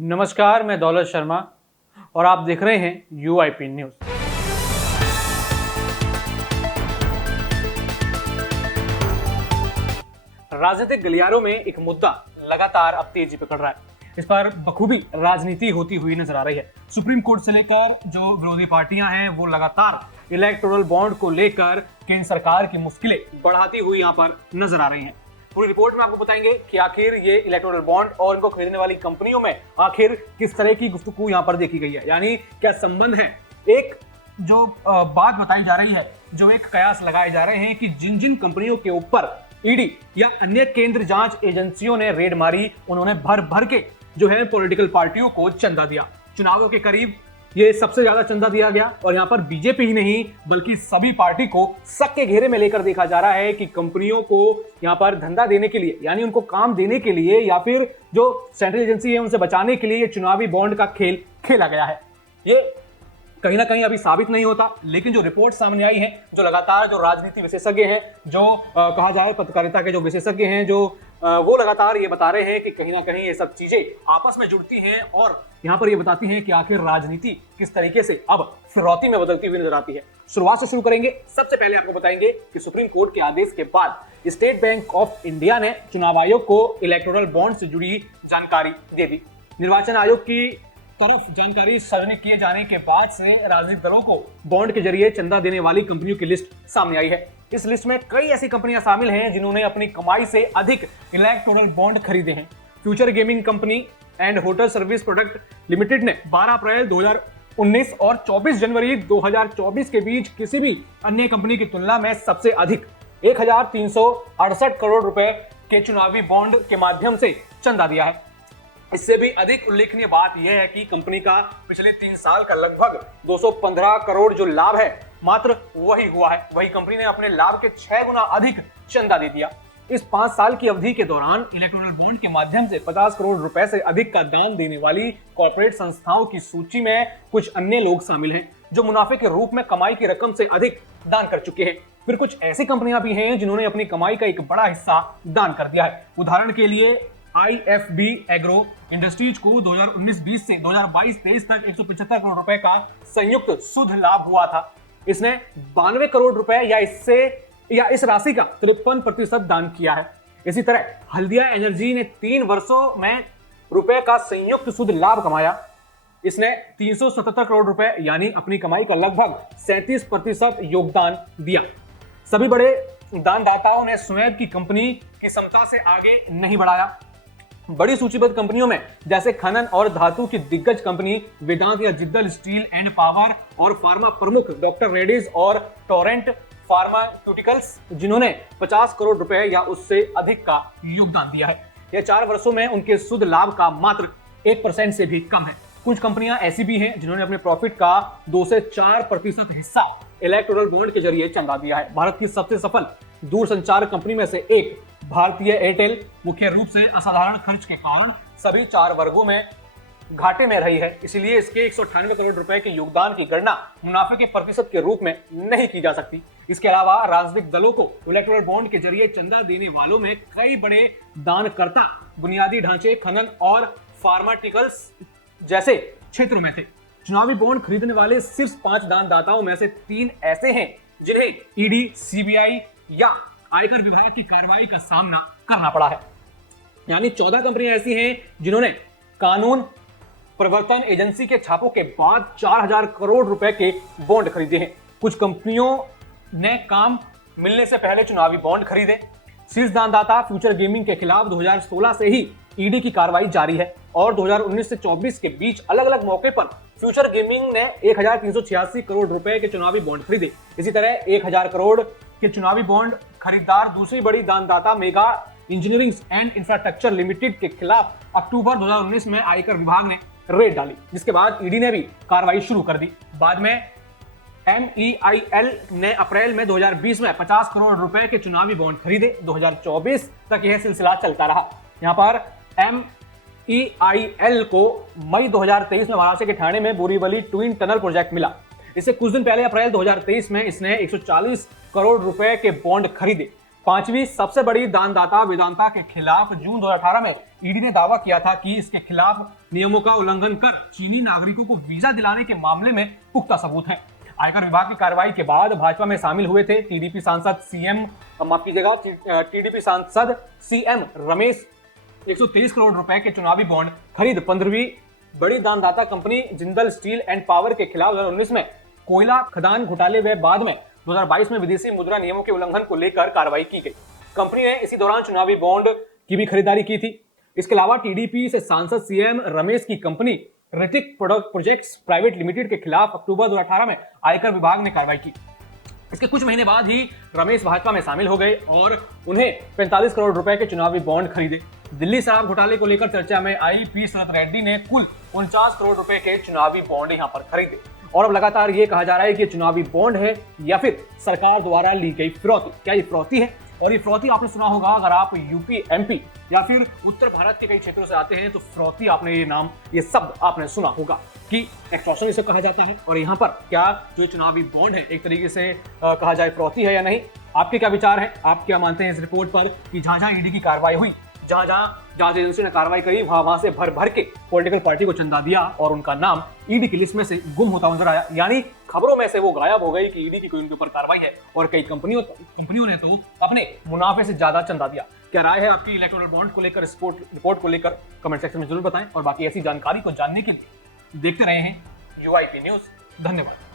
नमस्कार, मैं दौलत शर्मा और आप देख रहे हैं यूआईपी न्यूज। राजनीतिक गलियारों में एक मुद्दा लगातार अब तेजी पकड़ रहा है। इस पर बखूबी राजनीति होती हुई नजर आ रही है। सुप्रीम कोर्ट से लेकर जो विरोधी पार्टियां हैं वो लगातार इलेक्टोरल बॉन्ड को लेकर केंद्र सरकार की मुश्किलें बढ़ाती हुई यहां पर नजर आ रही हैं। पूरी रिपोर्ट में आपको बताएंगे कि आखिर ये इलेक्टोरल बॉन्ड और इनको खरीदने वाली कंपनियों में आखिर किस तरह की गुफ्तगू यहां पर देखी गई है, यानी क्या संबंध है। एक जो बात बताई जा रही है, जो एक कयास लगाए जा रहे हैं कि जिन जिन कंपनियों के ऊपर ईडी या अन्य केंद्र जांच एजेंसियों ने रेड मारी, उन्होंने भर भर के जो है पॉलिटिकल पार्टियों को चंदा दिया। चुनावों के करीब ये सबसे ज्यादा चंदा दिया गया और यहाँ पर बीजेपी ही नहीं बल्कि सभी पार्टी को शक के घेरे में लेकर देखा जा रहा है कि कंपनियों को यहाँ पर धंधा देने के लिए, यानी उनको काम देने के लिए या फिर जो सेंट्रल एजेंसी है उनसे बचाने के लिए ये चुनावी बॉन्ड का खेल खेला गया है। ये कहीं ना कहीं अभी साबित नहीं होता, लेकिन जो रिपोर्ट सामने आई है, जो लगातार जो राजनीति विशेषज्ञ हैं, जो कहा जाए पत्रकारिता के जो विशेषज्ञ हैं, जो वो लगातार ये बता रहे हैं कि कहीं ना कहीं ये सब चीजें आपस में जुड़ती हैं और यहाँ पर ये बताती हैं कि आखिर राजनीति किस तरीके से अब फिरौती में बदलती हुई नजर आती है। शुरुआत से शुरू करेंगे। सबसे पहले आपको बताएंगे कि सुप्रीम कोर्ट के आदेश के बाद स्टेट बैंक ऑफ इंडिया ने चुनाव आयोग को इलेक्टोरल बॉन्ड से जुड़ी जानकारी दे दी। निर्वाचन आयोग की तरफ जानकारी सार्वजनिक किए जाने के बाद से राजनीतिक दलों को बॉन्ड के जरिए चंदा देने वाली कंपनियों की लिस्ट सामने आई है। इस लिस्ट में कई ऐसी कंपनियां शामिल हैं जिन्होंने अपनी कमाई से अधिक इलेक्टोरल बॉन्ड खरीदे हैं। Future gaming company and hotel service product limited ने 12 अप्रैल 2019 और 24 जनवरी 2024 के बीच किसी भी अन्य कंपनी की तुलना में सबसे अधिक 1368 करोड़ रुपए के चुनावी बॉन्ड के माध्यम से चंदा दिया है। इससे भी अधिक उल्लेखनीय बात यह है कि कंपनी का पिछले 3 साल का लगभग 215 करोड़ जो लाभ है मात्र वही हुआ है। वही कंपनी ने अपने लाभ के 6 गुना अधिक चंदा दे दिया। इस 5 साल की अवधि के दौरान इलेक्टोरल बॉन्ड के माध्यम से 50 करोड़ रुपए से अधिक का दान देने वाली कॉर्पोरेट संस्थाओं की सूची में कुछ अन्य लोग शामिल हैं जो मुनाफे के रूप में कमाई की रकम से अधिक दान कर चुके हैं। फिर कुछ ऐसी कंपनियां भी हैं जिन्होंने अपनी कमाई का एक बड़ा हिस्सा दान कर दिया है। उदाहरण के लिए IFB एग्रो इंडस्ट्रीज को 2019-20 से 2022-23 तक 175 करोड़ रुपए का संयुक्त शुद्ध लाभ हुआ था। इसने 92 करोड़ रुपए या इस राशि का 53% दान किया है। इसी तरह हल्दिया एनर्जी ने 3 वर्षों में रुपए का संयुक्त शुद्ध लाभ कमाया। इसने 377 करोड़ रुपए यानी अपनी कमाई का लगभग 37% योगदान दिया। सभी बड़े दानदाताओं ने स्वयं की कंपनी की क्षमता से आगे नहीं बढ़ाया। बड़ी सूचीबद्ध कंपनियों में जैसे खनन और धातु की दिग्गज कंपनी वेदांत या जिंदल स्टील एंड पावर और फार्मा प्रमुख डॉक्टर रेड्डीज और टोरेंट फार्मास्यूटिकल्स जिन्होंने 50 करोड़ रुपए या उससे अधिक का योगदान दिया है। यह 4 वर्षों में उनके शुद्ध लाभ का मात्र 1% से भी कम है। कुछ कंपनियां ऐसी भी हैं जिन्होंने अपने प्रॉफिट का 2 से 4% हिस्सा इलेक्टोरल बॉन्ड के जरिए चंदा दिया है। भारत की सबसे सफल दूरसंचार कंपनी में से एक भारतीय एयरटेल मुख्य रूप से असाधारण खर्च के कारण सभी 4 वर्गों में घाटे में रही है। इसलिए इसके 198 करोड़ रुपए के योगदान की गणना मुनाफे के प्रतिशत के रूप में नहीं की जा सकती। इसके अलावा राजनीतिक दलों को इलेक्टोरल बॉन्ड के जरिए चंदा देने वालों में कई बड़े दानकर्ता बुनियादी ढांचे, खनन और फार्मास्यूटिकल्स जैसे क्षेत्रों में थे। चुनावी बॉन्ड खरीदने वाले सिर्फ 5 दानदाताओं में से 3 ऐसे हैं जिन्हें ईडी, सीबीआई या आयकर विभाग की कार्रवाई का सामना करना पड़ा है। यानी 14 कंपनियां ऐसी हैं जिन्होंने कानून प्रवर्तन एजेंसी के छापों के बाद 4000 करोड़ रुपए के बॉन्ड खरीदे हैं। कुछ कंपनियों ने काम मिलने से पहले चुनावी बॉन्ड खरीदे। शीर्ष दानदाता फ्यूचर गेमिंग के खिलाफ 2016 से ही ईडी की कार्रवाई जारी है और 2019 से 24 के बीच अलग अलग मौके पर फ्यूचर गेमिंग ने 1386 करोड़ रुपए के चुनावी बॉन्ड खरीदे। इसी तरह 1000 करोड़ के चुनावी बॉन्ड खरीदार दूसरी बड़ी दानदाता mega engineering and infrastructure limited के खिलाफ अक्टूबर 2019 में आयकर विभाग ने रेड डाली, जिसके बाद ईडी ने भी कार्रवाई शुरू कर दी। बाद में MEIL ने अप्रैल में 2020 में 50 करोड़ रुपए के चुनावी बॉन्ड खरीदे। 2024 तक यह सिलसिला चलता रहा। यहाँ पर MEIL को मई 2023 में वाराणसी के ठाणे में बोरीवली ट्विन टनल प्रोजेक्ट मिला। इससे कुछ दिन पहले अप्रैल 2023 में इसने 140 करोड़ रुपए के बॉन्ड खरीदे। पांचवी सबसे बड़ी दानदाता वेदांता के खिलाफ जून 2018 में ईडी ने दावा किया था कि इसके खिलाफ नियमों का उल्लंघन कर चीनी नागरिकों को वीजा दिलाने के मामले में पुख्ता सबूत है। आयकर विभाग की कार्रवाई के बाद भाजपा में शामिल हुए थे टीडीपी सांसद सीएम रमेश 123 करोड़ रुपए के चुनावी बॉन्ड खरीद 15वीं बड़ी दानदाता company Jindal steel and power के खिलाफ 2019 में कोयला खदान घोटाले व बाद में 2022 में विदेशी मुद्रा नियमों के उल्लंघन को लेकर कार्रवाई की गई। कंपनी ने इसी दौरान चुनावी बॉन्ड की भी खरीदारी की थी। इसके अलावा टीडीपी से सांसद सीएम रमेश की company Hrithik projects private limited के खिलाफ अक्टूबर 2018 में आयकर विभाग ने कार्रवाई की। इसके कुछ महीने बाद ही रमेश भाजपा में शामिल हो गए और उन्हें 45 करोड़ रुपए के चुनावी बॉन्ड खरीदे। दिल्ली शराब घोटाले को लेकर चर्चा में आई पी शरद रेड्डी ने कुल 49 करोड़ रुपए के चुनावी बॉन्ड यहां पर खरीदे। और अब लगातार ये कहा जा रहा है कि चुनावी बॉन्ड है या फिर सरकार द्वारा ली गई फिरौती। क्या ये फिरौती है? और ये फिरौती आपने सुना होगा, अगर आप यूपी, एमपी या फिर उत्तर भारत के कई क्षेत्रों से आते हैं तो फिरौती आपने ये शब्द आपने सुना होगा कि एक्सटॉर्शन इसे कहा जाता है। और यहाँ पर क्या जो चुनावी बॉन्ड है एक तरीके से कहा जाए फिरौती है या नहीं? आपके क्या विचार है? आप क्या मानते हैं इस रिपोर्ट पर कि जहां ईडी की कार्रवाई हुई, जहां जांच एजेंसी ने कार्रवाई करी, वहां से भर भर के पॉलिटिकल पार्टी को चंदा दिया और उनका नाम ईडी की लिस्ट में से गुम होता नजर आया, यानी खबरों में से वो गायब हो गई कि ईडी की कोई उनके ऊपर कार्रवाई है और कई कंपनियों ने तो अपने मुनाफे से ज्यादा चंदा दिया। क्या राय है आपकी इलेक्टोरल बॉन्ड को लेकर, रिपोर्ट को लेकर? कमेंट सेक्शन में जरूर बताएं और बाकी ऐसी जानकारी को जानने के लिए देखते रहे हैं यूआईपी न्यूज। धन्यवाद।